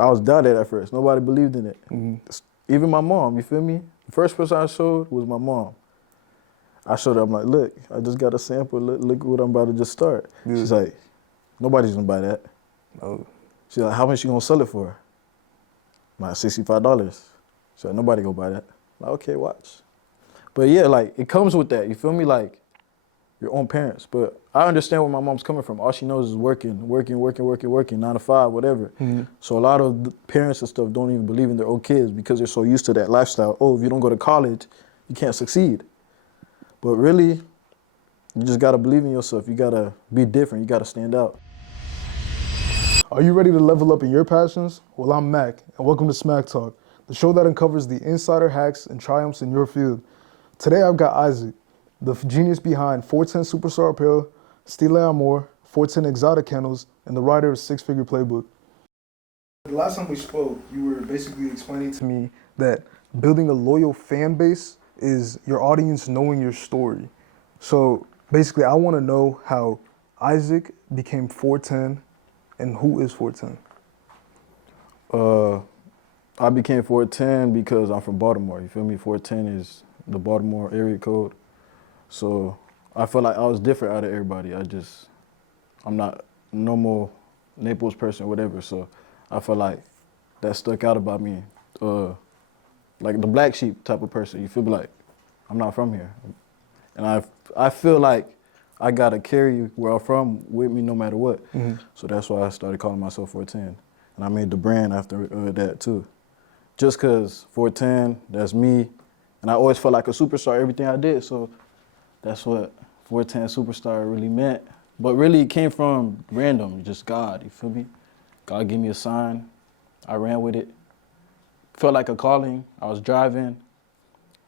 I was doubted at first. Nobody believed in it. Even my mom, you feel me? The first person I showed was my mom. I showed her, I'm like, look, I just got a sample. Look what I'm about to just start. Yeah. She's like, nobody's gonna buy that. No. She's like, how much you gonna sell it for? I'm like, $65. She's like, nobody gonna buy that. I'm like, okay, watch. But yeah, like, it comes with that, you feel me? Like, your own parents. But I understand where my mom's coming from. All she knows is working, 9 to 5, whatever. So a lot of the parents and stuff don't even believe in their own kids because they're so used to that lifestyle. Oh, if you don't go to college, you can't succeed. But really, you just gotta believe in yourself. You gotta be different. You gotta stand out. Are you ready to level up in your passions? Well, I'm Mac, and welcome to Smac Talk, the show that uncovers the insider hacks and triumphs in your field. Today, I've got Isack, the genius behind 410 Superstar Apparel, STILE AMOR, 410 Exotic Candles, and the writer of Six Figure Playbook. The last time we spoke, you were basically explaining to me that building a loyal fan base is your audience knowing your story. So basically, I want to know how Isack became 410 and who is 410? I became 410 because I'm from Baltimore. You feel me? 410 is the Baltimore area code. So I felt like I was different out of everybody. I'm not a normal Naples person or whatever. So I felt like that stuck out about me. Like the black sheep type of person. You feel like I'm not from here. And I feel like I gotta carry where I'm from with me no matter what. So that's why I started calling myself 410. And I made the brand after that too. Just cause 410, that's me. And I always felt like a superstar, everything I did. So that's what 410 Superstar really meant. But really it came from random, just God, you feel me? God gave me a sign, I ran with it. Felt like a calling, I was driving.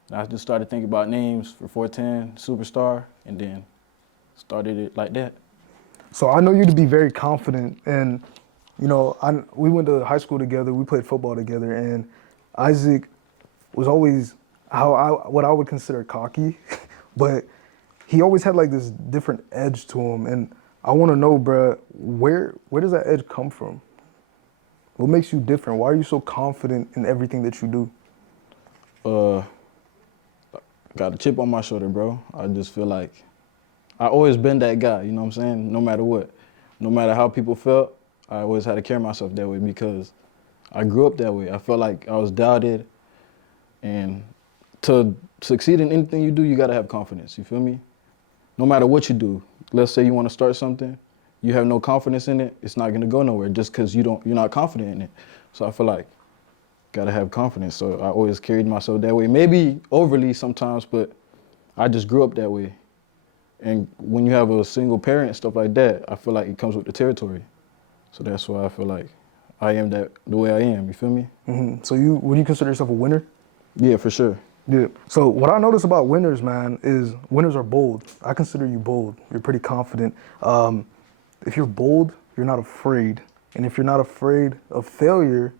And I just started thinking about names for 410 Superstar and then started it like that. So I know you to be very confident, and you know, we went to high school together, we played football together, and Isack was always what I would consider cocky, but he always had like this different edge to him, and I want to know, bruh, where does that edge come from? What makes you different? Why are you so confident in everything that you do? Got a chip on my shoulder, bro. I just feel like I always been that guy, you know what I'm saying? No matter what. No matter how people felt, I always had to carry myself that way because I grew up that way. I felt like I was doubted, and to succeed in anything you do, you gotta have confidence, you feel me? No matter what you do, let's say you wanna start something, you have no confidence in it, it's not gonna go nowhere just because you're not confident in it. So I feel like gotta have confidence. So I always carried myself that way. Maybe overly sometimes, but I just grew up that way. And when you have a single parent and stuff like that, I feel like it comes with the territory. So that's why I feel like I am the way I am, you feel me? So would you consider yourself a winner? Yeah, for sure. Yeah. So what I notice about winners, man, is winners are bold. I consider you bold. You're pretty confident. If you're bold, you're not afraid. And if you're not afraid of failure,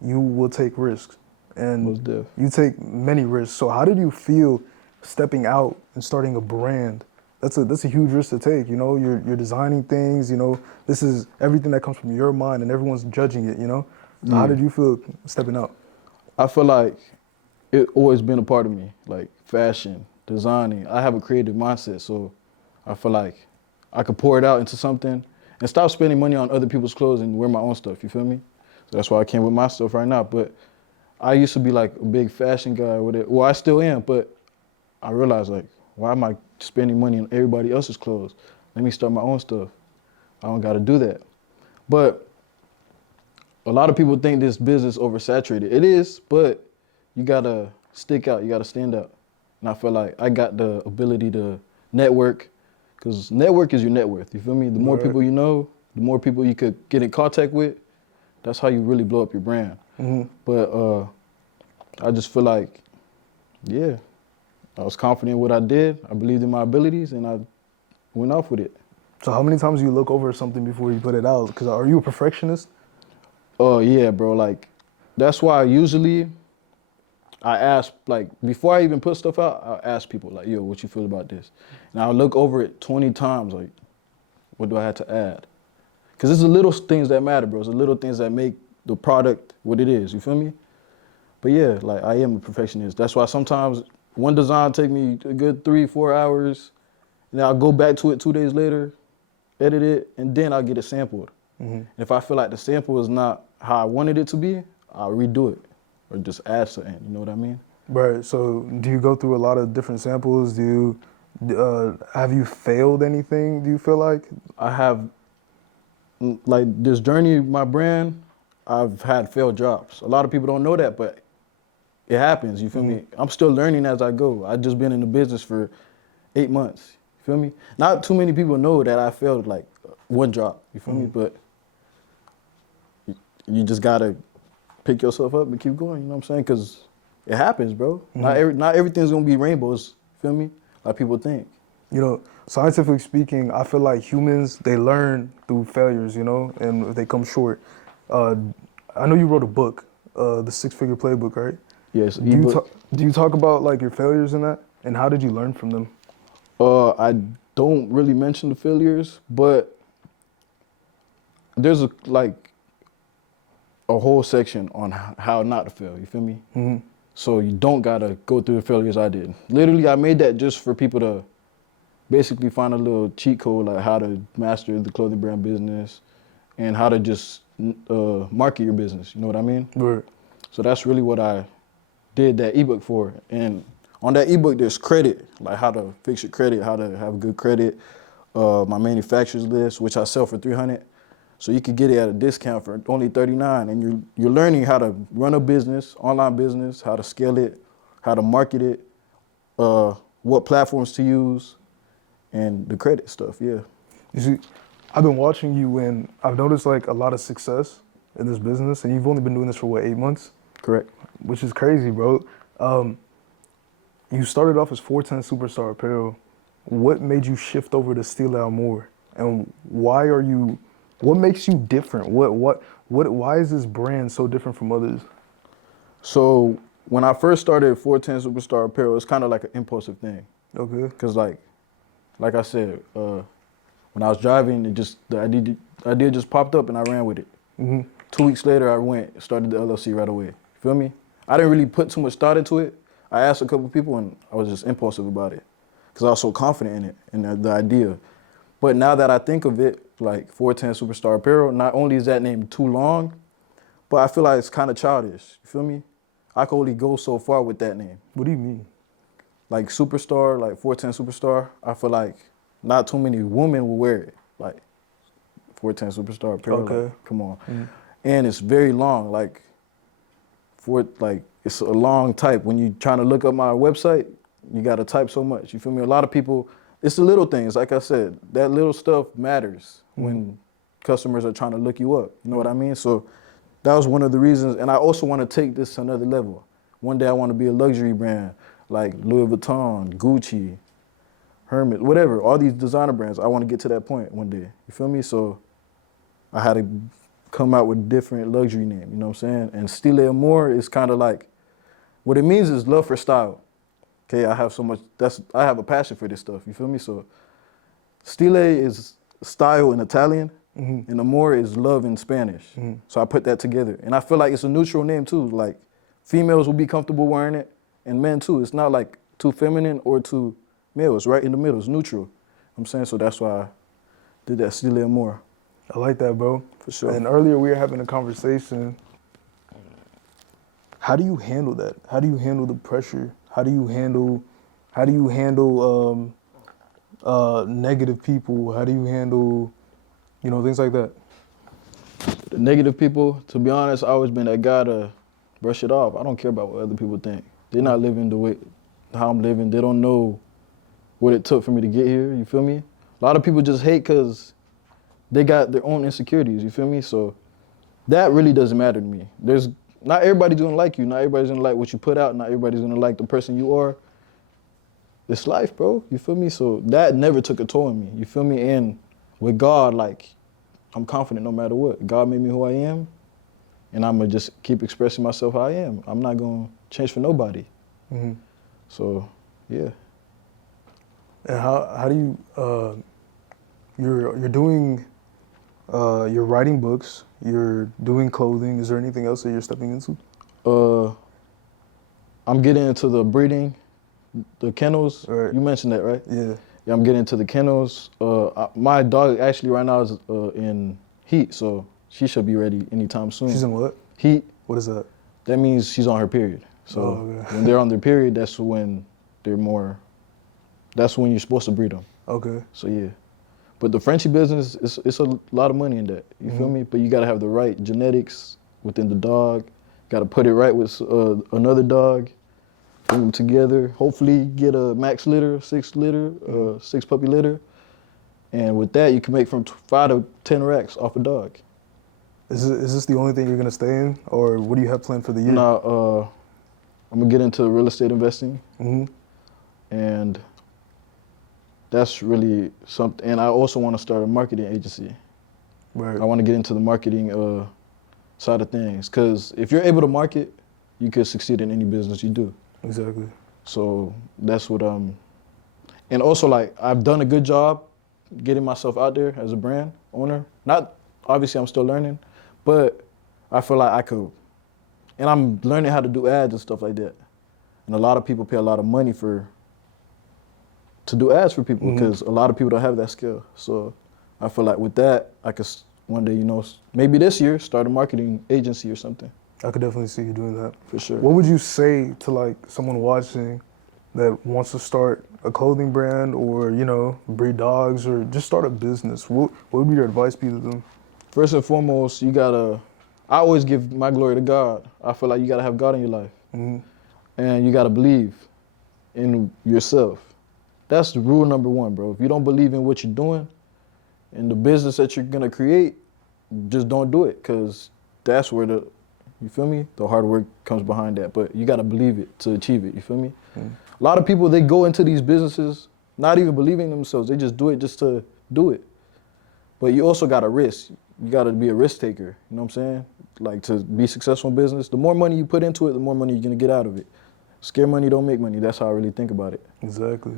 you will take risks. And you take many risks. So how did you feel stepping out and starting a brand? That's a huge risk to take, you know? You're designing things, you know? This is everything that comes from your mind and everyone's judging it, you know? So how did you feel stepping out? I feel like it's always been a part of me, like fashion, designing. I have a creative mindset, so I feel like I could pour it out into something and stop spending money on other people's clothes and wear my own stuff, you feel me? So that's why I came with my stuff right now. But I used to be like a big fashion guy with it. Well, I still am, but I realized like, why am I spending money on everybody else's clothes? Let me start my own stuff. I don't gotta do that. But a lot of people think this business oversaturated. It is, but you gotta stick out, you gotta stand out. And I feel like I got the ability to network, because network is your net worth, you feel me? The more people you know, the more people you could get in contact with, that's how you really blow up your brand. But I just feel like, yeah, I was confident in what I did. I believed in my abilities, and I went off with it. So how many times do you look over something before you put it out? Because are you a perfectionist? Yeah, bro. Like, that's why usually I ask, like, before I even put stuff out, I ask people, like, yo, what you feel about this? And I'll look over it 20 times, like, what do I have to add? Because it's the little things that matter, bro. It's the little things that make the product what it is. You feel me? But yeah, like I am a perfectionist. That's why sometimes one design take me a good 3-4 hours, and then I'll go back to it 2 days later, edit it, and then I'll get it sampled. And if I feel like the sample is not how I wanted it to be, I'll redo it or just add something. You know what I mean? Right. So do you go through a lot of different samples? Have you failed anything, do you feel like? I have, like this journey, my brand, I've had failed jobs. A lot of people don't know that, but it happens, you feel me? I'm still learning as I go. I've just been in the business for 8 months, you feel me? Not too many people know that I failed like one job, you feel me? But you just gotta pick yourself up and keep going, you know what I'm saying? Because it happens, bro. Not everything's gonna be rainbows, you feel me? Like people think. You know, scientifically speaking, I feel like humans, they learn through failures, you know, and if they come short. I know you wrote a book, the 6-Figure Playbook, right? Yes, Do you talk about like your failures in that, and how did you learn from them? I don't really mention the failures, but there's a whole section on how not to fail, you feel me? So you don't gotta go through the failures I did. Literally, I made that just for people to basically find a little cheat code, like how to master the clothing brand business and how to just market your business, you know what I mean? Right. So that's really what I did that ebook for. And on that ebook, there's credit, like how to fix your credit, how to have good credit, my manufacturer's list, which I sell for $300. So you could get it at a discount for only $39, and you're learning how to run a business, online business, how to scale it, how to market it, what platforms to use, and the credit stuff, yeah. You see, I've been watching you, and I've noticed like a lot of success in this business, and you've only been doing this for what, 8 months? Correct. Which is crazy, bro. You started off as 410 Superstar Apparel. What made you shift over to STILE AMOR, and what makes you different? Why is this brand so different from others? So when I first started 410 Superstar Apparel, it's kind of like an impulsive thing. Okay. Cause like I said, when I was driving, the idea just popped up and I ran with it. 2 weeks later, I started the LLC right away. You feel me? I didn't really put too much thought into it. I asked a couple people and I was just impulsive about it. Cause I was so confident in it and the idea. But now that I think of it, like 410 Superstar Apparel, not only is that name too long, but I feel like it's kind of childish. You feel me? I can only go so far with that name. What do you mean? Like Superstar, like 410 Superstar, I feel like not too many women will wear it. Like 410 Superstar Apparel, Okay. like, come on. And it's very long, like it's a long type. When you're trying to look up my website, you gotta type so much, you feel me? A lot of people, it's the little things, like I said, that little stuff matters when customers are trying to look you up, you know what I mean? So that was one of the reasons, and I also wanna take this to another level. One day I wanna be a luxury brand, like Louis Vuitton, Gucci, Hermes, whatever, all these designer brands. I wanna get to that point one day, you feel me? So I had to come out with a different luxury name, you know what I'm saying? And STILE AMOR is kinda like, what it means is love for style. Okay, I have a passion for this stuff, you feel me? So Stile is style in Italian, and Amor is love in Spanish. So I put that together. And I feel like it's a neutral name too. Like females will be comfortable wearing it, and men too. It's not like too feminine or too male. It's right in the middle, it's neutral. You know what I'm saying? So that's why I did that Stile Amor. I like that, bro. For sure. And earlier we were having a conversation. How do you handle that? How do you handle the pressure? How do you handle negative people? How do you handle, things like that? The negative people, to be honest, I always been that guy to brush it off. I don't care about what other people think. They're not living the way how I'm living. They don't know what it took for me to get here, you feel me? A lot of people just hate because they got their own insecurities, you feel me? So that really doesn't matter to me. Not everybody's gonna like you. Not everybody's gonna like what you put out. Not everybody's gonna like the person you are. It's life, bro. You feel me? So that never took a toll on me. You feel me? And with God, like, I'm confident no matter what. God made me who I am, and I'm gonna just keep expressing myself how I am. I'm not gonna change for nobody. So, yeah. And how do you, you're doing You're writing books. You're doing clothing. Is there anything else that you're stepping into? I'm getting into the breeding, the kennels. Right. You mentioned that, right? Yeah. Yeah, I'm getting into the kennels. My dog actually right now is in heat, so she should be ready anytime soon. She's in what? Heat. What is that? That means she's on her period. So okay. when they're on their period, that's when that's when you're supposed to breed them. Okay. So yeah. But the Frenchie business, it's a lot of money in that. You feel me? But you gotta have the right genetics within the dog. Gotta put it right with another dog. Bring them together. Hopefully get a max litter, 6 litter, 6 puppy litter. And with that, you can make from 5 to 10 racks off a dog. Is this the only thing you're gonna stay in, or what do you have planned for the year? Now, I'm gonna get into real estate investing. Mm-hmm. And that's really something. And I also want to start a marketing agency. Right. I want to get into the marketing side of things. Because if you're able to market, you could succeed in any business you do. Exactly. So that's what and also like I've done a good job getting myself out there as a brand owner. Not, obviously I'm still learning, but I feel like I could. And I'm learning how to do ads and stuff like that. And a lot of people pay a lot of money to do ads for people because a lot of people don't have that skill. So I feel like with that, I could one day, maybe this year, start a marketing agency or something. I could definitely see you doing that. For sure. What would you say to like someone watching that wants to start a clothing brand or, breed dogs or just start a business? What would your advice be to them? First and foremost, I always give my glory to God. I feel like you gotta have God in your life. And you gotta believe in yourself. That's rule number 1, bro. If you don't believe in what you're doing and the business that you're gonna create, just don't do it, because that's where you feel me? The hard work comes behind that, but you gotta believe it to achieve it, you feel me? A lot of people, they go into these businesses not even believing in themselves. They just do it just to do it. But you also gotta risk. You gotta be a risk taker, you know what I'm saying? Like to be successful in business, the more money you put into it, the more money you're gonna get out of it. Scare money don't make money. That's how I really think about it. Exactly.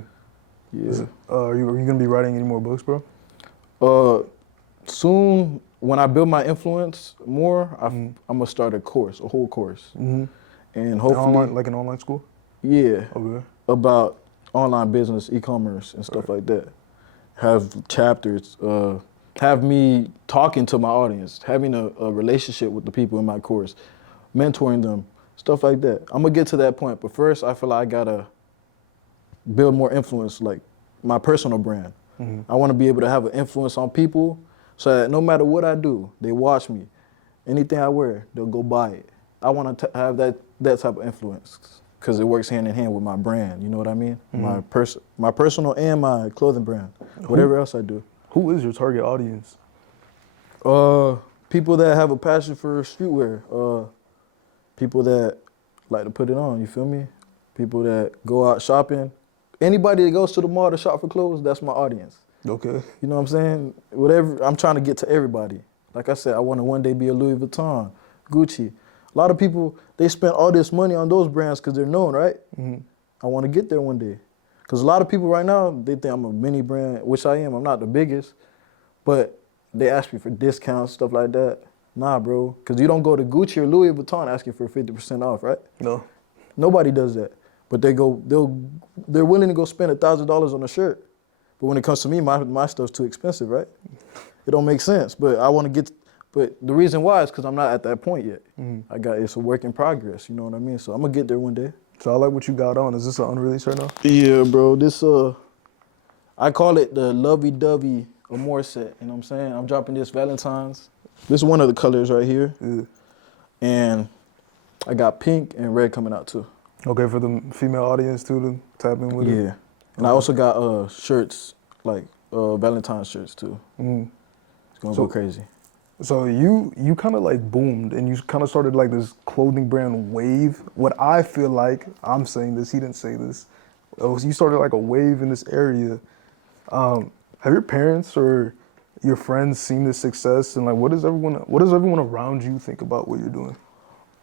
Yeah. Are you gonna be writing any more books, bro? Soon, when I build my influence more, I'm gonna start a whole course. And hopefully, like an online school? Yeah. Okay. About online business, e-commerce and stuff like that. Have chapters, have me talking to my audience, having a relationship with the people in my course, mentoring them, stuff like that. I'm gonna get to that point, but first I feel like I gotta build more influence, like my personal brand. I wanna be able to have an influence on people so that no matter what I do, they watch me. Anything I wear, they'll go buy it. I wanna have that type of influence because it works hand in hand with my brand, you know what I mean? My personal and my clothing brand, whatever else I do. Who is your target audience? People that have a passion for streetwear, people that like to put it on, you feel me? People that go out shopping. Anybody that goes to the mall to shop for clothes, that's my audience. Okay. You know what I'm saying? Whatever, I'm trying to get to everybody. Like I said, I want to one day be a Louis Vuitton, Gucci. A lot of people, they spend all this money on those brands because they're known, right? I want to get there one day. Because a lot of people right now, they think I'm a mini brand, which I am. I'm not the biggest, but they ask me for discounts, stuff like that. Nah, bro, because you don't go to Gucci or Louis Vuitton asking for 50% off, right? No. Nobody does that. But they're willing to go spend $1,000 on a shirt. But when it comes to me, my stuff's too expensive, right? It don't make sense. But I want to but the reason why is because I'm not at that point yet. It's a work in progress, you know what I mean? So I'm gonna get there one day. So I like what you got on. Is this an unreleased right now? Yeah, bro. This I call it the lovey-dovey AMOR set. You know what I'm saying? I'm dropping this Valentine's. This is one of the colors right here. Yeah. And I got pink and red coming out too. Okay, for the female audience too to tap in with it? Yeah. And I also got shirts, like Valentine's shirts too. It's gonna go crazy. So you kind of like boomed and you kind of started like this clothing brand wave. What I feel like, I'm saying this, he didn't say this. You started like a wave in this area. Have your parents or your friends seen this success, and like what does everyone around you think about what you're doing?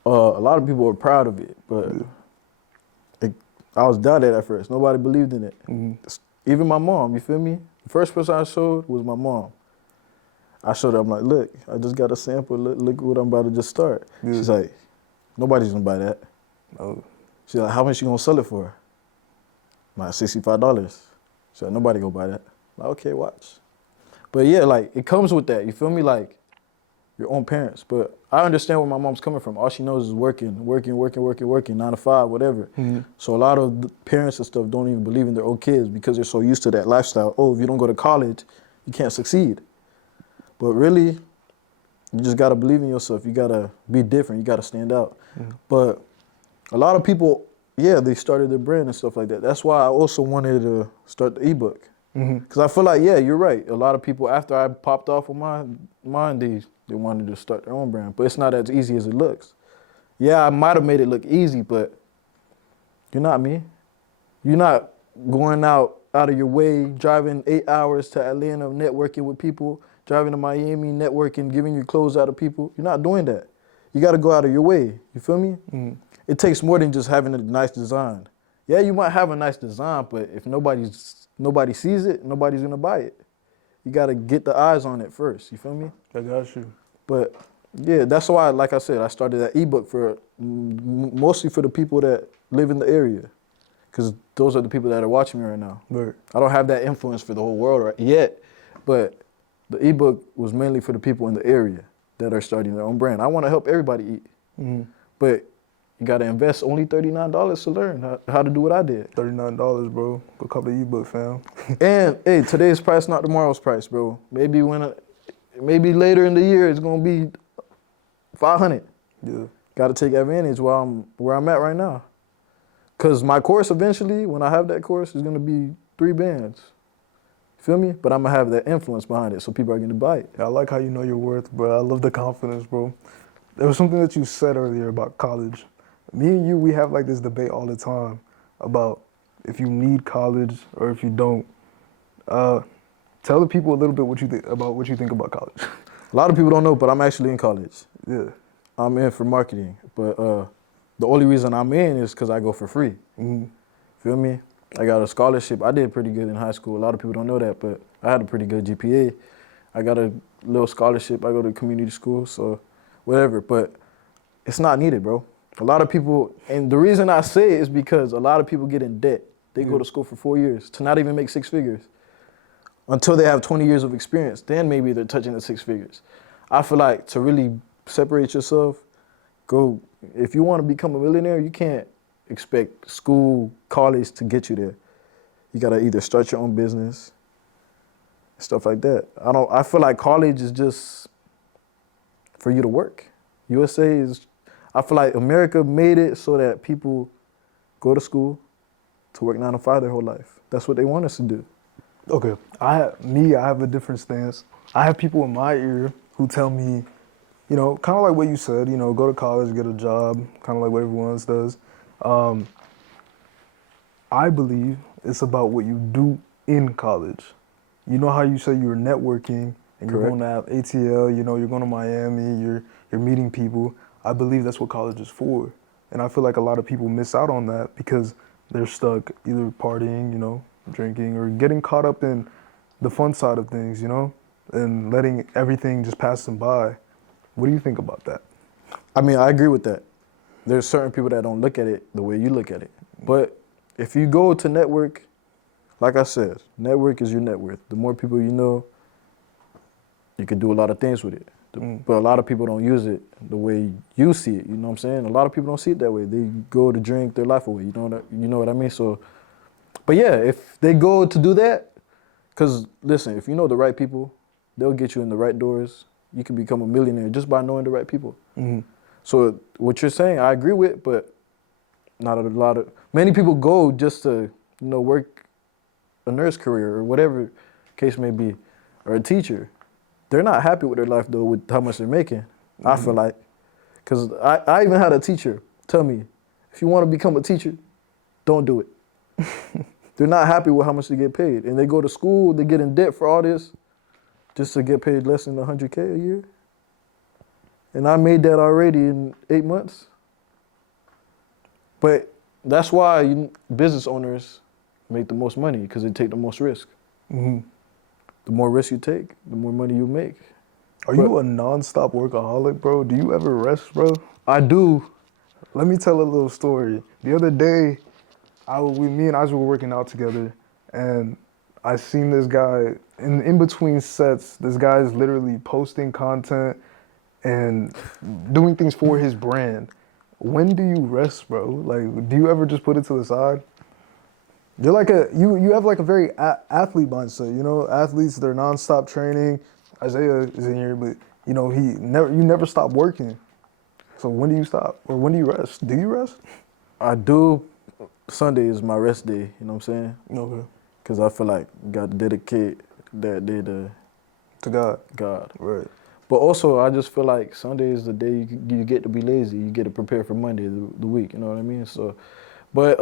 A lot of people are proud of it, but I was doubted at first. Nobody believed in it. Even my mom, you feel me? The first person I showed was my mom. I showed her, I'm like, look, I just got a sample. Look what I'm about to just start. Yeah. She's like, nobody's gonna buy that. Oh. She's like, how much you gonna sell it for? I'm like, $65. She's like, nobody gonna buy that. I'm like, okay, watch. But yeah, like, it comes with that, you feel me? Like, your own parents. But I understand where my mom's coming from. All she knows is working, 9 to 5, whatever. Mm-hmm. So a lot of the parents and stuff don't even believe in their own kids because they're so used to that lifestyle. Oh, if you don't go to college, you can't succeed. But really, you just gotta believe in yourself. You gotta be different. You gotta stand out. Mm-hmm. But a lot of people, yeah, they started their brand and stuff like that. That's why I also wanted to start the ebook. Because I feel like, yeah, you're right. A lot of people, after I popped off with mine, they wanted to start their own brand. But it's not as easy as it looks. Yeah, I might have made it look easy, but you're not me. You're not going out of your way, driving 8 hours to Atlanta, networking with people, driving to Miami, networking, giving your clothes out to people. You're not doing that. You got to go out of your way. You feel me? Mm-hmm. It takes more than just having a nice design. Yeah, you might have a nice design, but if nobody sees it, nobody's gonna buy it. You gotta get the eyes on it first, you feel me? I got you. But yeah, that's why, like I said, I started that ebook for mostly for the people that live in the area. Because those are the people that are watching me right now. Right. I don't have that influence for the whole world right yet, but the ebook was mainly for the people in the area that are starting their own brand. I wanna help everybody eat, but you gotta invest only $39 to learn how to do what I did. $39, bro. Go cop the ebook, fam. And hey, today's price, not tomorrow's price, bro. Maybe maybe later in the year it's gonna be 500. Yeah. Gotta take advantage while where I'm at right now. Cause my course eventually, when I have that course, is gonna be 3 bands. Feel me? But I'm gonna have that influence behind it, so people are gonna buy it. I like how you know your worth, bro. I love the confidence, bro. There was something that you said earlier about college. Me and you, we have like this debate all the time about if you need college or if you don't. Tell the people a little bit what you think about college. A lot of people don't know, but I'm actually in college. Yeah. I'm in for marketing, but the only reason I'm in is because I go for free. Feel me? I got a scholarship. I did pretty good in high school. A lot of people don't know that, but I had a pretty good GPA. I got a little scholarship. I go to community school, so whatever. But it's not needed, bro. A lot of people, and the reason I say it is because a lot of people get in debt. They go to school for 4 years to not even make 6 figures until they have 20 years of experience. Then maybe they're touching the 6 figures. I feel like to really separate yourself, if you want to become a millionaire, you can't expect school, college to get you there. You got to either start your own business, stuff like that. I feel like college is just for you to work. I feel like America made it so that people go to school to work 9 to 5 their whole life. That's what they want us to do. Okay, I have a different stance. I have people in my ear who tell me, kind of like what you said, go to college, get a job, kind of like what everyone else does. I believe it's about what you do in college. You know how you say you're networking and you're going to have ATL, you're going to Miami, you're meeting people. I believe that's what college is for. And I feel like a lot of people miss out on that because they're stuck either partying, drinking, or getting caught up in the fun side of things, and letting everything just pass them by. What do you think about that? I mean, I agree with that. There's certain people that don't look at it the way you look at it. But if you go to network, like I said, network is your net worth. The more people you know, you can do a lot of things with it. But a lot of people don't use it the way you see it, you know what I'm saying? A lot of people don't see it that way. They go to drink their life away, you know what I mean? So, but yeah, if they go to do that, because listen, if you know the right people, they'll get you in the right doors. You can become a millionaire just by knowing the right people. So what you're saying, I agree with, but many people go just to, work a nurse career or whatever case may be, or a teacher. They're not happy with their life though, with how much they're making. I feel like, because I even had a teacher tell me, if you want to become a teacher, don't do it. They're not happy with how much they get paid. And they go to school, they get in debt for all this just to get paid less than $100K a year. And I made that already in 8 months. But that's why business owners make the most money, because they take the most risk. The more risk you take, the more money you make. Are you a non-stop workaholic, bro? Do you ever rest, bro? I do. Let me tell a little story. The other day, me and Isaac were working out together, and I seen this guy in between sets. This guy is literally posting content and doing things for his brand. When do you rest, bro? Like, do you ever just put it to the side? You're like you have like a very athlete mindset, you know? Athletes, they're nonstop training. Isaiah is in here, but you know, you never stop working. So when do you stop? Or when do you rest? Do you rest? I do. Sunday is my rest day, you know what I'm saying? Okay. Because I feel like you got to dedicate that day to God. God. Right. But also, I just feel like Sunday is the day you get to be lazy. You get to prepare for Monday, the week, you know what I mean? So, but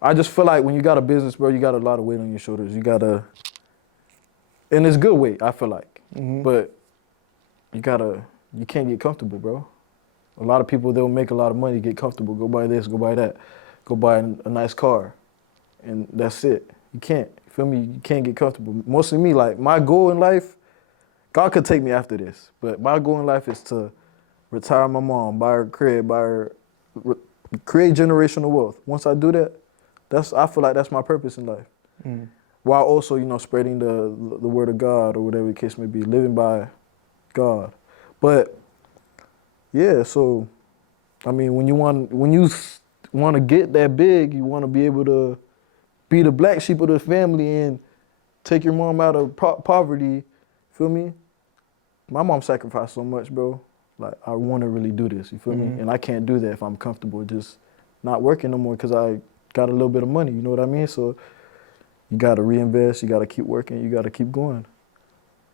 I just feel like when you got a business, bro, you got a lot of weight on your shoulders. You got to, and it's good weight, I feel like. Mm-hmm. But you can't get comfortable, bro. A lot of people, they'll make a lot of money, get comfortable, go buy this, go buy that, go buy a nice car, and that's it. You can't, you feel me? You can't get comfortable. Mostly me, like my goal in life, God could take me after this, but my goal in life is to retire my mom, buy her crib, create generational wealth. Once I do that, I feel like that's my purpose in life. Mm. While also, you know, spreading the word of God or whatever the case may be, living by God. But yeah, so I mean, when you want to get that big, you want to be able to be the black sheep of the family and take your mom out of poverty. Feel me? My mom sacrificed so much, bro. Like, I want to really do this, you feel me? And I can't do that if I'm comfortable just not working no more because I got a little bit of money, you know what I mean? So you got to reinvest, you got to keep working, you got to keep going.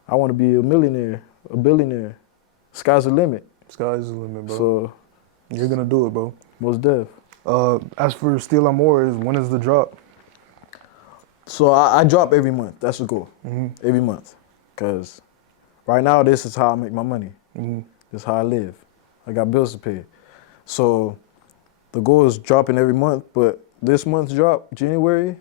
I want to be a millionaire, a billionaire. Sky's the limit. Sky's the limit, bro. So you're going to do it, bro. Most def. As for STILE, AMOR, when is the drop? So I drop every month. That's the goal. Mm-hmm. Every month. Because right now, this is how I make my money. Mm-hmm. This is how I live. I got bills to pay. So the goal is dropping every month. But this month's drop, January,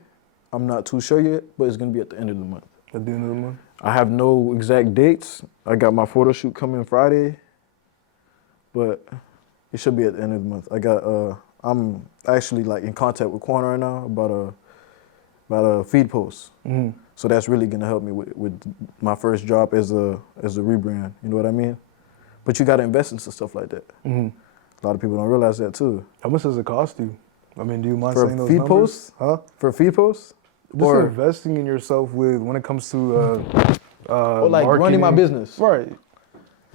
I'm not too sure yet, but it's going to be at the end of the month. At the end of the month? I have no exact dates. I got my photo shoot coming Friday, but it should be at the end of the month. I'm actually like in contact with Quan right now about a feed post. Mm-hmm. So that's really gonna help me with my first job as a rebrand. You know what I mean? But you gotta invest into stuff like that. Mm-hmm. A lot of people don't realize that too. How much does it cost you? I mean, do you mind For saying those feed numbers? posts? Huh? For a feed post? Just or investing in yourself when it comes to or like marketing. running my business. Right.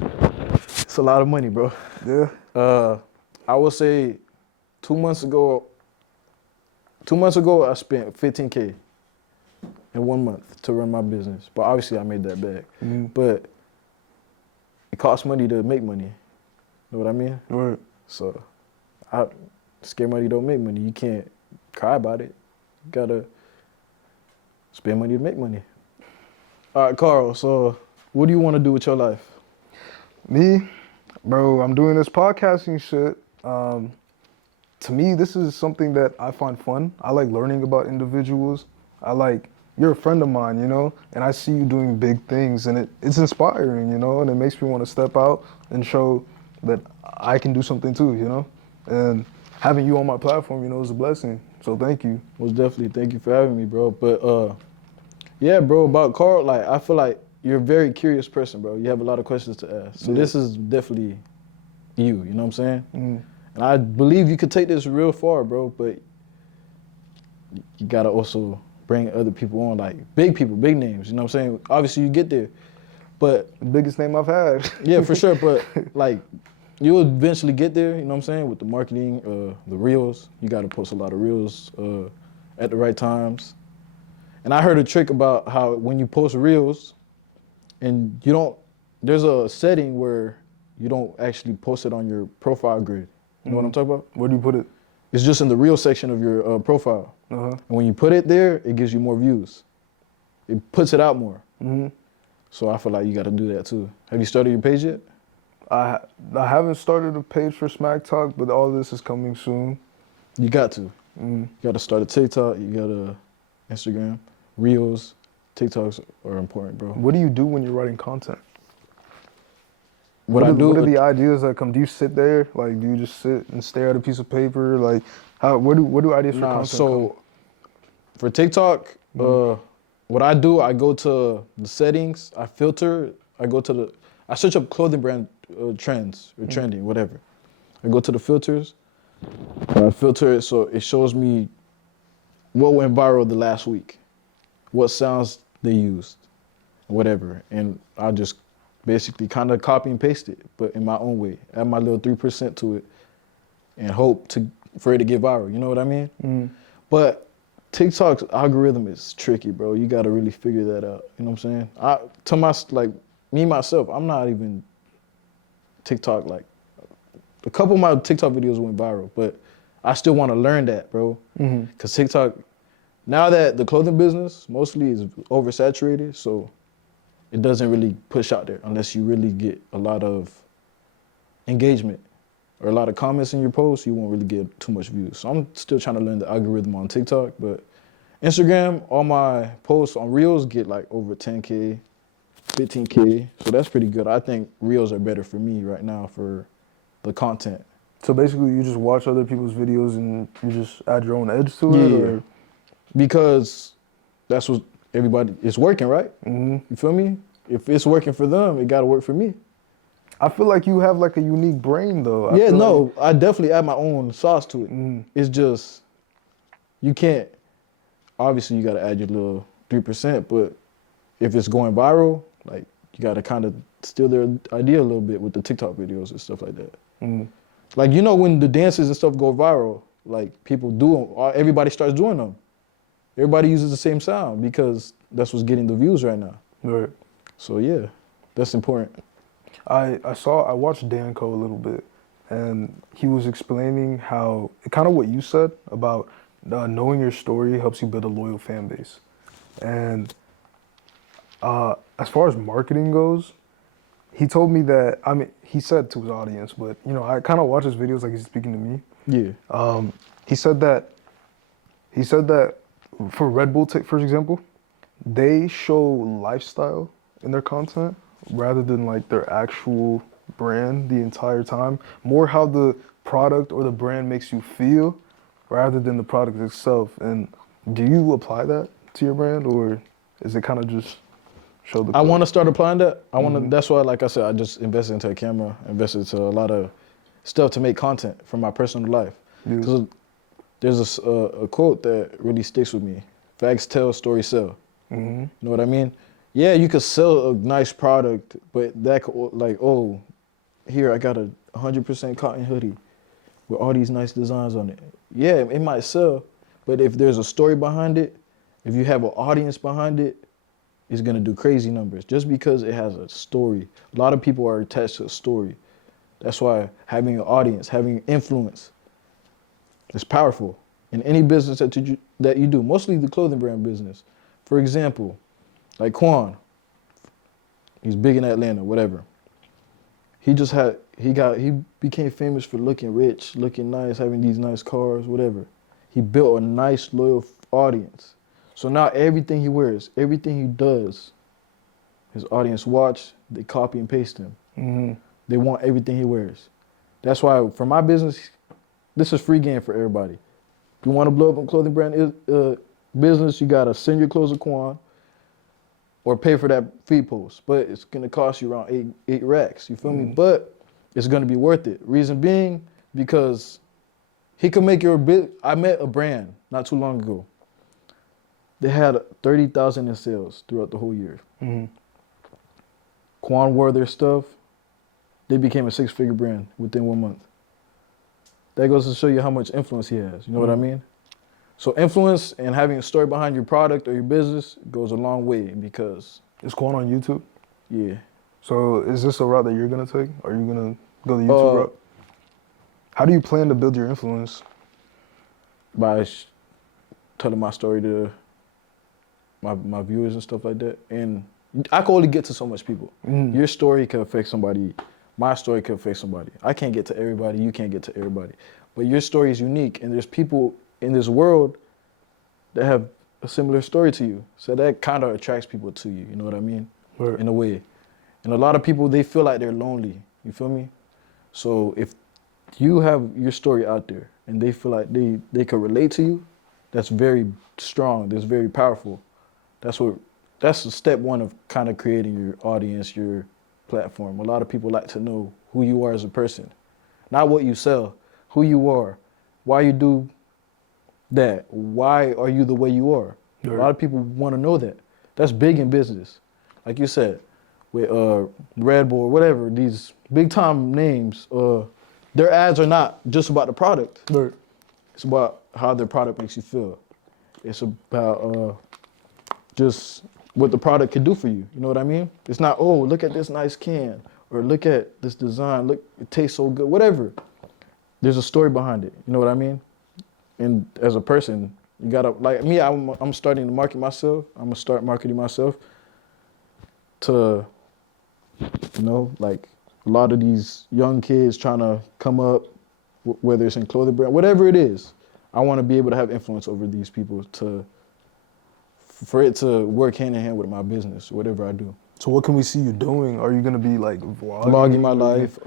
It's a lot of money, bro. Yeah. I would say 2 months ago, I spent $15K in 1 month to run my business. But obviously I made that back. Mm-hmm. But it costs money to make money. Know what I mean? Right. So scare money don't make money. You can't cry about it. You gotta spend money to make money. All right, Carl, so what do you want to do with your life? Me? Bro, I'm doing this podcasting shit. To me, this is something that I find fun. I like learning about individuals. You're a friend of mine, you know, and I see you doing big things, and it's inspiring, you know, and it makes me want to step out and show that I can do something too, you know, and having you on my platform, you know, is a blessing. So thank you. Most definitely, thank you for having me, bro. But yeah, bro, about Carl, like I feel like you're a very curious person, bro. You have a lot of questions to ask. So this is definitely you know what I'm saying? Mm. And I believe you could take this real far, bro, but you gotta also bring other people on, like big people, big names, you know what I'm saying? Obviously you get there, but The biggest name I've had. yeah, for sure, but like you'll eventually get there, you know what I'm saying? With the marketing, the reels, you gotta post a lot of reels at the right times. And I heard a trick about how when you post reels and there's a setting where you don't actually post it on your profile grid. You know what I'm talking about? Where do you put it? It's just in the reel section of your profile. Uh-huh. And when you put it there, it gives you more views. It puts it out more. Mm-hmm. So I feel like you gotta do that too. Have you started your page yet? I haven't started a page for Smac Talk, but all this is coming soon. You got to. Mm. You gotta start a TikTok, you gotta Instagram, Reels, TikToks are important, bro. What do you do when you're writing content? What I do, What are the ideas that come? Do you sit there? Like, do you just sit and stare at a piece of paper? Like, where do ideas for content so for TikTok, what I do, I go to the settings, I filter, I search up clothing brand trends or trending, whatever. I go to the filters, and I filter it so it shows me what went viral the last week, what sounds they used, whatever, and I just basically kind of copy and paste it, but in my own way, add my little 3% to it, and hope for it to get viral. You know what I mean? But TikTok's algorithm is tricky, bro. You got to really figure that out. You know what I'm saying? Myself, I'm not even TikTok. Like, a couple of my TikTok videos went viral, but I still want to learn that, bro. Because TikTok, now that the clothing business mostly is oversaturated, so it doesn't really push out there unless you really get a lot of engagement or a lot of comments in your posts. You won't really get too much views. So I'm still trying to learn the algorithm on TikTok, but Instagram, all my posts on Reels get like over 10K, 15K. So that's pretty good. I think Reels are better for me right now for the content. So basically, you just watch other people's videos and you just add your own edge to it? Or? Because that's what it's working, right? You feel me? If it's working for them, it got to work for me. I feel like you have like a unique brain though. I definitely add my own sauce to it. It's just, you can't, obviously you got to add your little 3%, but if it's going viral, like, you got to kind of steal their idea a little bit with the TikTok videos and stuff like that. Like, you know, when the dances and stuff go viral, like, people do them, everybody starts doing them. Everybody uses the same sound because that's what's getting the views right now. Right. So yeah, that's important. I watched Danco a little bit, and he was explaining how, kind of what you said about knowing your story helps you build a loyal fan base. And as far as marketing goes, he told me that, I mean, he said to his audience, but, you know, I kind of watch his videos like he's speaking to me. Yeah. He said that for Red Bull, for example, they show lifestyle in their content rather than like their actual brand the entire time. More how the product or the brand makes you feel rather than the product itself. And do you apply that to your brand, or is it kind of just show the? I want to start applying that. I want to. That's why, like I said, I just invested into a camera, invested into a lot of stuff to make content from my personal life. Because there's a quote that really sticks with me: "Facts tell, stories sell." You know what I mean? Yeah, you could sell a nice product, but that could, like, oh, here I got a 100% cotton hoodie with all these nice designs on it. Yeah, it might sell, but if there's a story behind it, if you have an audience behind it, it's gonna do crazy numbers just because it has a story. A lot of people are attached to a story. That's why having an audience, having influence is powerful in any business that you do, mostly the clothing brand business. For example, like Quan, he's big in Atlanta, whatever. He became famous for looking rich, looking nice, having these nice cars, whatever. He built a nice, loyal audience. So now everything he wears, everything he does, his audience watch, they copy and paste him. They want everything he wears. That's why for my business, this is free game for everybody. If you want to blow up a clothing brand business, you gotta send your clothes to Quan or pay for that feed post. But it's gonna cost you around eight racks, you feel me? But it's gonna be worth it. Reason being, because he could make your I met a brand not too long ago. They had 30,000 in sales throughout the whole year. Quan wore their stuff. They became a 6-figure brand within 1 month. That goes to show you how much influence he has. You know what I mean? So influence and having a story behind your product or your business goes a long way because... Is Quan on YouTube? Yeah. So is this a route that you're gonna take? Are you gonna go the YouTube route? How do you plan to build your influence? By telling my story to my viewers and stuff like that. And I can only get to so much people. Your story can affect somebody. My story can affect somebody. I can't get to everybody. You can't get to everybody. But your story is unique, and there's people in this world that have a similar story to you. So that kind of attracts people to you. You know what I mean? Right. In a way. And a lot of people, they feel like they're lonely. You feel me? So if you have your story out there and they feel like they could relate to you, that's very strong. That's very powerful. That's the step one of kind of creating your audience, your platform. A lot of people like to know who you are as a person, not what you sell, who you are, why you do that, why are you the way you are. Right. A lot of people want to know that. That's big in business. Like you said, with Red Bull, whatever, these big time names, their ads are not just about the product. Right. It's about how their product makes you feel. It's about just what the product can do for you. You know what I mean? It's not, oh, look at this nice can, or look at this design, look, it tastes so good, whatever. There's a story behind it. You know what I mean? And as a person, you gotta, like me, I'm starting to market myself. I'm gonna start marketing myself to, you know, like a lot of these young kids trying to come up, whether it's in clothing brand, whatever it is. I want to be able to have influence over these people for it to work hand in hand with my business, whatever I do. So what can we see you doing? Are you gonna be like Vlogging my life,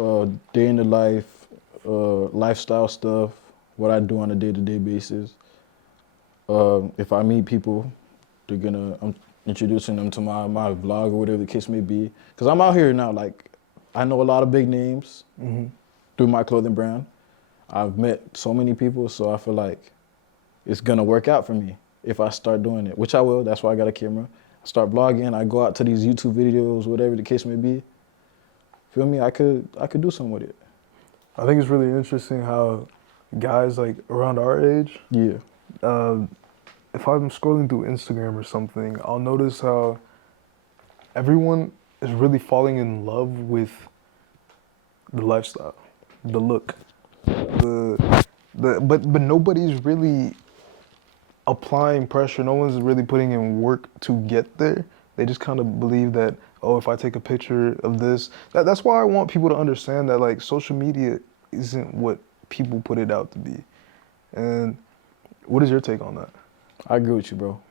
day in the life, lifestyle stuff, what I do on a day-to-day basis. If I meet people, I'm introducing them to my vlog or whatever the case may be. Because I'm out here now, like, I know a lot of big names through my clothing brand. I've met so many people, so I feel like it's gonna work out for me if I start doing it, which I will. That's why I got a camera. I start vlogging, I go out to these YouTube videos, whatever the case may be. Feel me? I could do something with it. I think it's really interesting how guys like around our age, Yeah. if I'm scrolling through Instagram or something, I'll notice how everyone is really falling in love with the lifestyle, the look, but nobody's really applying pressure. No one's really putting in work to get there. They just kind of believe that, oh, if I take a picture of this, that's why I want people to understand that like social media isn't what people put it out to be. And what is your take on that? I agree with you, bro.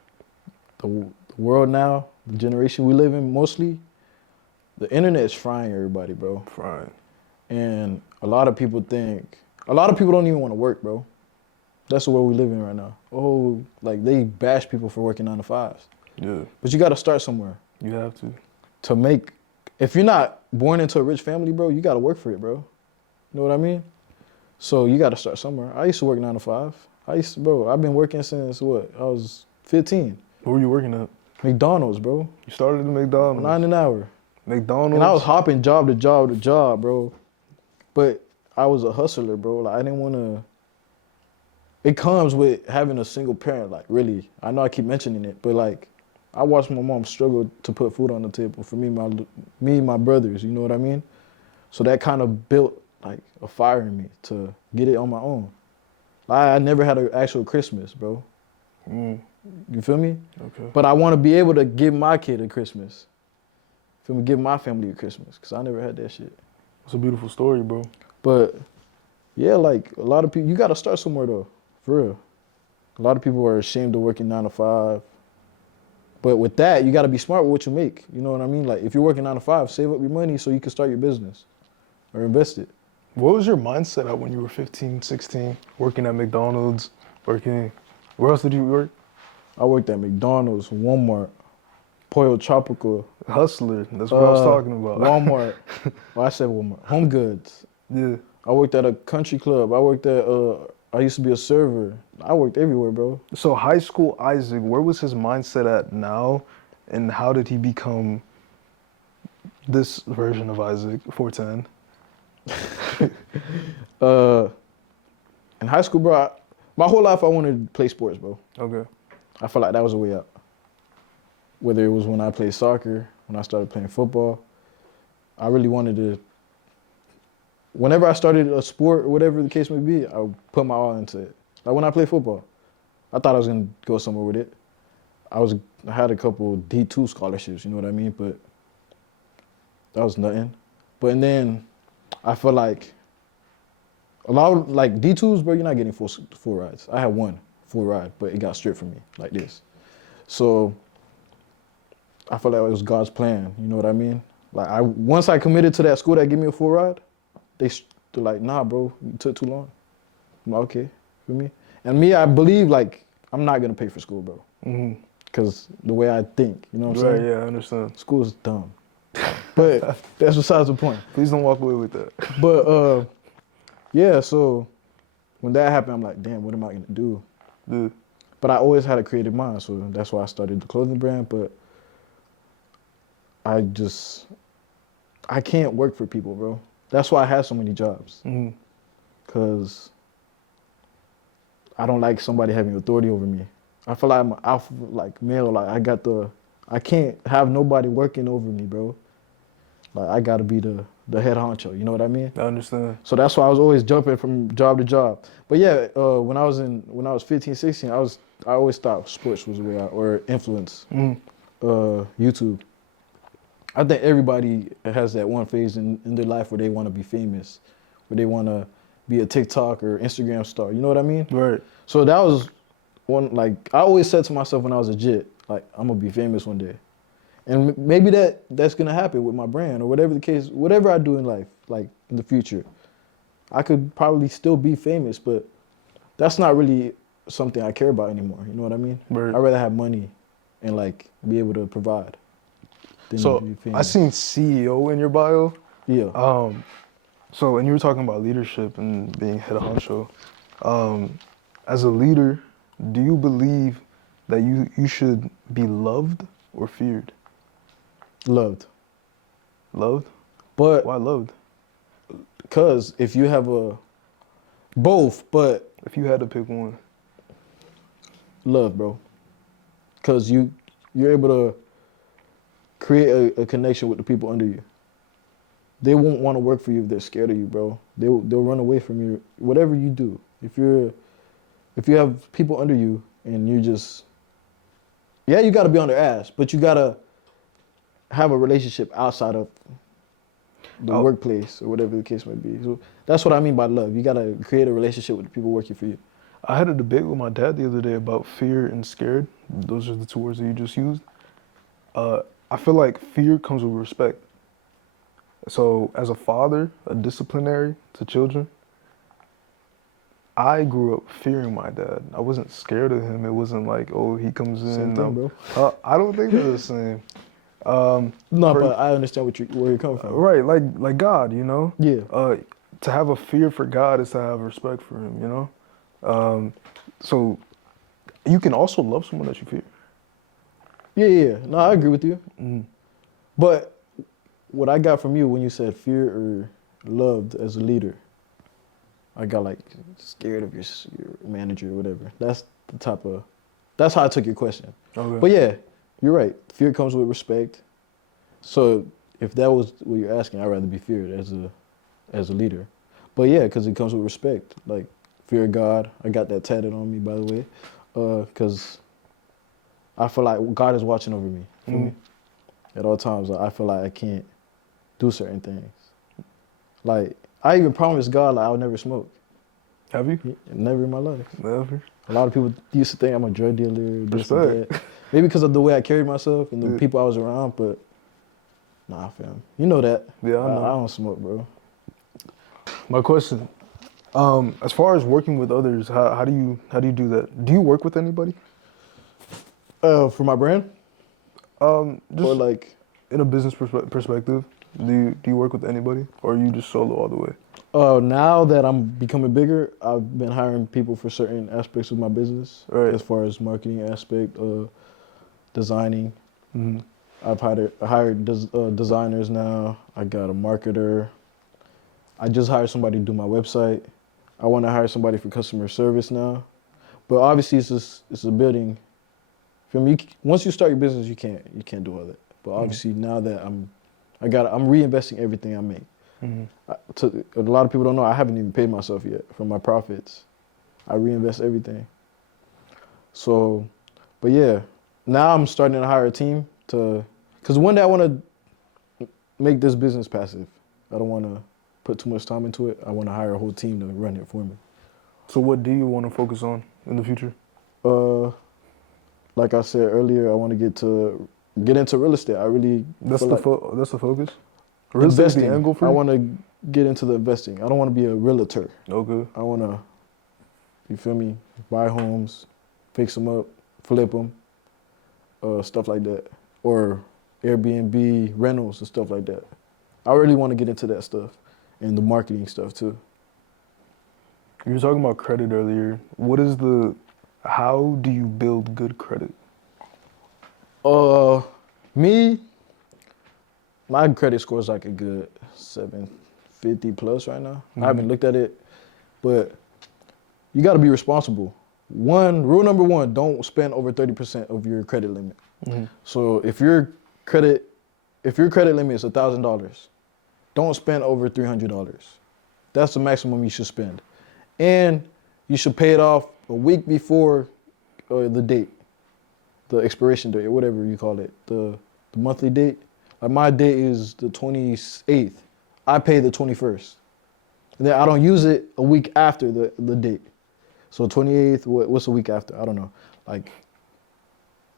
The world now, the generation we live in mostly, the internet is frying everybody, bro. Frying. And a lot of people don't even want to work, bro. That's the world we live in right now. Oh, like they bash people for working 9 to 5s. Yeah. But you got to start somewhere. You have to. If you're not born into a rich family, bro, you got to work for it, bro. You know what I mean? So you got to start somewhere. I used to work 9 to 5. I've been working since what? I was 15. Where were you working at? McDonald's, bro. You started at McDonald's. $9 an hour. McDonald's. And I was hopping job to job to job, bro. But I was a hustler, bro. Like I didn't want to. It comes with having a single parent, like really. I know I keep mentioning it, but like I watched my mom struggle to put food on the table for me and my brothers, you know what I mean? So that kind of built like a fire in me to get it on my own. I never had an actual Christmas, bro. You feel me? Okay. But I want to be able to give my kid a Christmas. Feel me? Give my family a Christmas, because I never had that shit. It's a beautiful story, bro. But yeah, like a lot of people, you got to start somewhere though, for real. A lot of people are ashamed of working 9 to 5. But with that, you got to be smart with what you make. You know what I mean? Like if you're working 9 to 5, save up your money so you can start your business or invest it. What was your mindset at when you were 15, 16, working at McDonald's, where else did you work? I worked at McDonald's, Walmart, Pollo Tropical. Hustler, that's what I was talking about. Walmart. Well, I said Walmart. Home Goods. Yeah. I worked at a country club. I used to be a server. I worked everywhere, bro. So high school Isack, where was his mindset at now, and how did he become this version of Isack 410? In high school, bro, my whole life I wanted to play sports, bro. Okay. I felt like that was a way out. Whether it was when I played soccer, when I started playing football, I really wanted to. Whenever I started a sport or whatever the case may be, I would put my all into it. Like when I played football, I thought I was gonna go somewhere with it. I had a couple D2 scholarships, you know what I mean? But that was nothing. And then I feel like a lot of like D2s, bro, you're not getting full rides. I had one full ride, but it got stripped from me like this. So I feel like it was God's plan, you know what I mean? Like once I committed to that school that gave me a full ride, they're like, nah, bro, you took too long. I'm like, okay, for me. And me, I believe like I'm not gonna pay for school, bro. Mm-hmm. Cause the way I think, you know what I'm Right, saying? yeah, I understand. School is dumb. But that's besides the point. Please don't walk away with that. But yeah, so when that happened, I'm like, damn, what am I gonna do? Dude. But I always had a creative mind, so that's why I started the clothing brand. But I can't work for people, bro. That's why I had so many jobs. Mm-hmm. Cause I don't like somebody having authority over me. I feel like I'm an alpha like male. Like I can't have nobody working over me, bro. Like I gotta be the head honcho. You know what I mean? I understand. So that's why I was always jumping from job to job. But yeah, when I was 15, 16, I always thought sports was the way or influence. YouTube. I think everybody has that one phase in their life where they want to be famous, where they want to be a TikTok or Instagram star. You know what I mean? Right. So that was one, like, I always said to myself when I was a jit, like, I'm going to be famous one day. And maybe that's going to happen with my brand or whatever the case, whatever I do in life, like in the future. I could probably still be famous, but that's not really something I care about anymore. You know what I mean? Right. I'd rather have money and like be able to provide. Than So to be famous. I seen CEO in your bio. Yeah. So, and you were talking about leadership and being head honcho. As a leader, do you believe that you should be loved or feared? Loved. Loved? But Why loved? because if you have both, but If you had to pick one. love, bro. Because you're able to create a connection with the people under you. They won't want to work for you if they're scared of you, bro. They'll run away from you. Whatever you do, if you have people under you and you just, yeah, you got to be on their ass, but you got to have a relationship outside of the workplace or whatever the case might be. So that's what I mean by love. You got to create a relationship with the people working for you. I had a debate with my dad the other day about fear and scared. Those are the two words that you just used. I feel like fear comes with respect. So as a father, a disciplinary to children, I grew up fearing my dad. I wasn't scared of him. It wasn't like, oh, he comes in. Same thing, bro. I don't think they're the same. No, but I understand where you're coming from. Right, like God, you know? Yeah. To have a fear for God is to have respect for him, you know? So you can also love someone that you fear. Yeah. No, I agree with you. Mm-hmm. But what I got from you when you said fear or loved as a leader, I got like scared of your manager or whatever. That's how I took your question. Okay. But yeah, you're right. Fear comes with respect. So if that was what you're asking, I'd rather be feared as a leader. But yeah, because it comes with respect. Like fear of God. I got that tatted on me, by the way, because I feel like God is watching over me. Feel me? At all times, I feel like I can't do certain things. Like I even promised God like I would never smoke. Have you? Never in my life. Never. A lot of people used to think I'm a drug dealer. This and Respect. that. Maybe because of the way I carried myself and the people I was around, but nah, fam. You know that. Yeah, I know. I don't smoke, bro. My question, as far as working with others, how do you do that? Do you work with anybody? For my brand? Just Or like in a business perspective, do you work with anybody, or are you just solo all the way? now that I'm becoming bigger, I've been hiring people for certain aspects of my business. Right. As far as marketing aspect, designing. Mm-hmm. I've hired designers now. I got a marketer. I just hired somebody to do my website. I want to hire somebody for customer service now. But obviously it's a building. For me, once you start your business, you can't do all that. But obviously now that I'm reinvesting everything I make. Mm-hmm. A lot of people don't know I haven't even paid myself yet from my profits. I reinvest everything. So, but yeah, now I'm starting to hire a team because one day I want to make this business passive. I don't want to put too much time into it. I want to hire a whole team to run it for me. So what do you want to focus on in the future? Like I said earlier, I want to get to get into real estate. I really That's feel the that's the focus. Real estate is the investing. end goal for I you? want to get into the investing. I don't want to be a realtor. Okay. I want to, you feel me, buy homes, fix them up, flip them, stuff like that. Or Airbnb, rentals and stuff like that. I really want to get into that stuff and the marketing stuff too. You were talking about credit earlier. How do you build good credit? Me, my credit score is like a good 750 plus right now. I haven't looked at it, but you got to be responsible. Rule number one, don't spend over 30% of your credit limit. So if your credit limit is $1,000, don't spend over $300. That's the maximum you should spend. And you should pay it off a week before the date, the expiration date, or whatever you call it, the monthly date. Like my date is the 28th. I pay the 21st. And then I don't use it a week after the date. So 28th, what's a week after? I don't know, like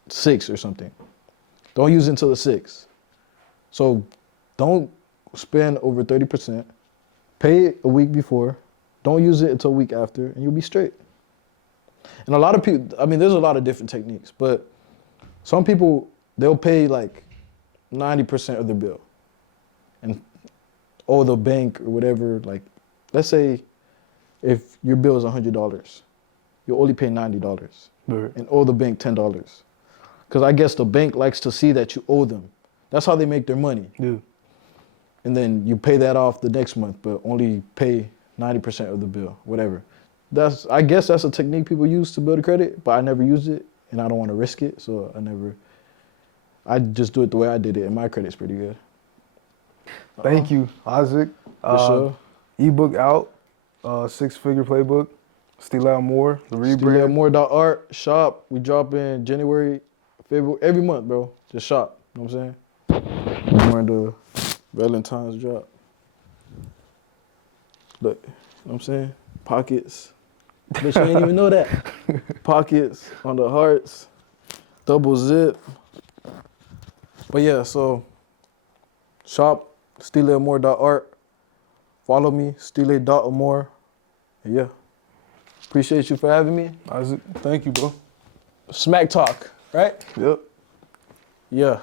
6 or something. Don't use it until the 6th. So don't spend over 30%. Pay it a week before. Don't use it until a week after, and you'll be straight. And a lot of people, I mean, there's a lot of different techniques, but some people, they'll pay like 90% of their bill and owe the bank or whatever. Like, let's say if your bill is $100, you'll only pay $90 and owe the bank $10. Because I guess the bank likes to see that you owe them. That's how they make their money. Yeah. And then you pay that off the next month, but only pay 90% of the bill, whatever. I guess that's a technique people use to build a credit, but I never used it and I don't want to risk it. So I just do it the way I did it and my credit's pretty good. Thank you, Isack. For sure. Ebook out, 6-figure playbook, STILE AMOR, the rebrand. STILE.art, shop. We drop in January, February, every month, bro. Just shop, you know what I'm saying? I'm wearing the Valentine's drop. Look, you know what I'm saying? Pockets. Bitch, you ain't even know that. Pockets on the hearts, double zip. But yeah, so shop, STILEAMOR.art. Follow me, STILE.AMOR. And yeah, appreciate you for having me. Isack, thank you, bro. Smac talk, right? Yep. Yeah.